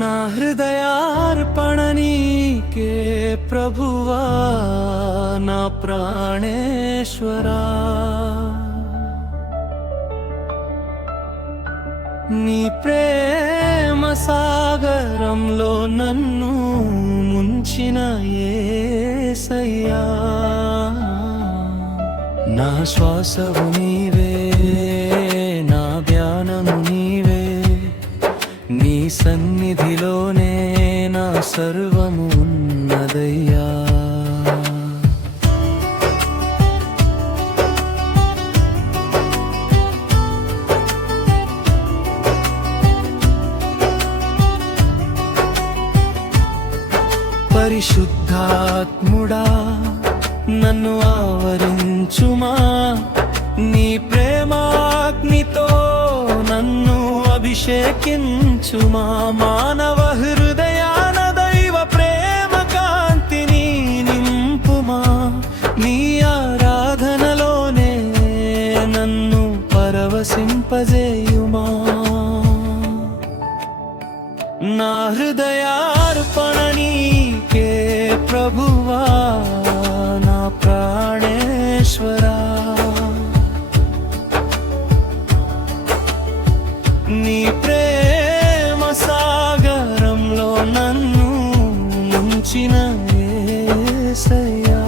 నా హృదయార్పణ నీకే ప్రభువా నా ప్రాణేశ్వరా నీ ప్రేమ సాగరంలో నన్ను ముంచిన యేసయ్యా నా శ్వాసవు నీవే నా ధ్యానము నీవే నీ సన్నిధిలోనే నా సర్వము ఉన్నదయ్యా పరిశుద్ధాత్ముడా నన్ను ఆవరించుమా నీ ప్రేమాగ్నితో నన్ను అభిషేకించుమా మానవ హృదయాన దైవ ప్రేమ కాంతిని నింపుమా నీ ఆరాధనలోనే నన్ను పరవశింపజేయుమా నా హృదయార్పణ నీకే ప్రభువా నా ప్రాణేశ్వరా నీ ప్రేమ సాగరంలో నన్ను ముంచిన యేసయ్యా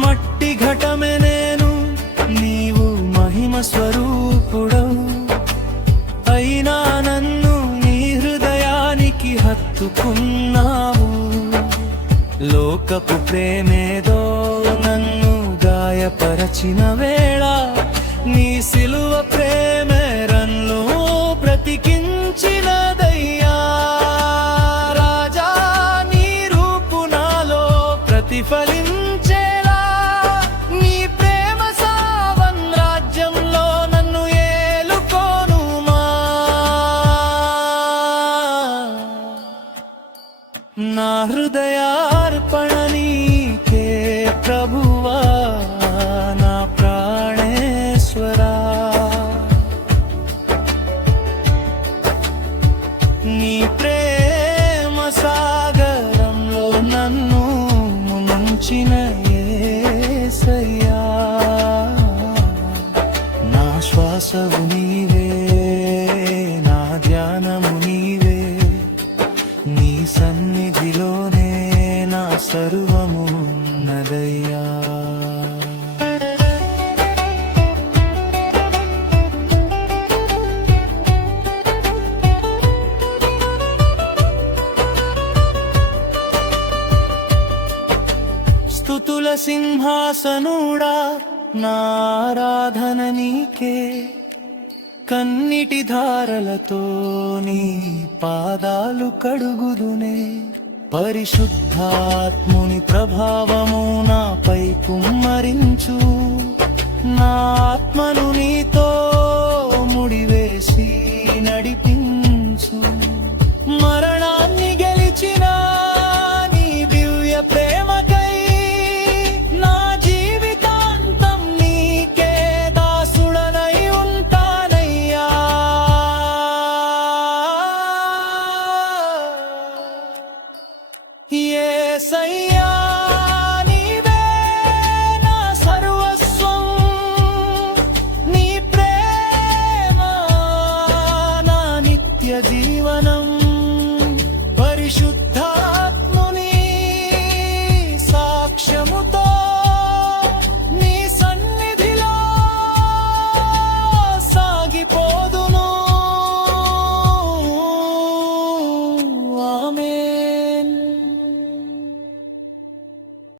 మట్టి ఘటమే నేను నీవు మహిమ స్వరూపుడవు అయినా నన్ను నీ హృదయానికి హత్తుకున్నావు లోకపు ప్రేమేదో నన్ను గాయపరచిన వేళ నీ సిలువ ప్రేమే రన్ను బ్రతికించినదయ్యా రాజా నీ రూపు నాలో ప్రతిఫలించే నా హృదయార్పణ నీకే ప్రభువా నా ప్రాణేశ్వరా నీ ప్రేమ సాగరంలో నన్ను ముంచిన యేసయ్యా నా శ్వాసవు నీవే నా ధ్యానము నీవే నీ సన్నిధిలోనే నా సర్వము ఉన్నదయ్యా స్తుతుల సింహాసనుడా నా ఆరాధన నీకే కన్నిటి ధారలతో నీ పాదాలు కడుగుదునే పరిశుద్ధాత్ముని ప్రభావము నాపై కుమ్మరించు నా ఆత్మను నీతో ముడివేసి నడిపించు మరణాన్ని గెలిచిన నీ దివ్య ప్రేమకై నా జీవితాంతం నీకే దాసుడనై ఉంటానయ్యా యేసయ్యా నీవే నా సర్వస్వం నీ ప్రేమ నా నిత్య జీవనం పరిశుద్ధ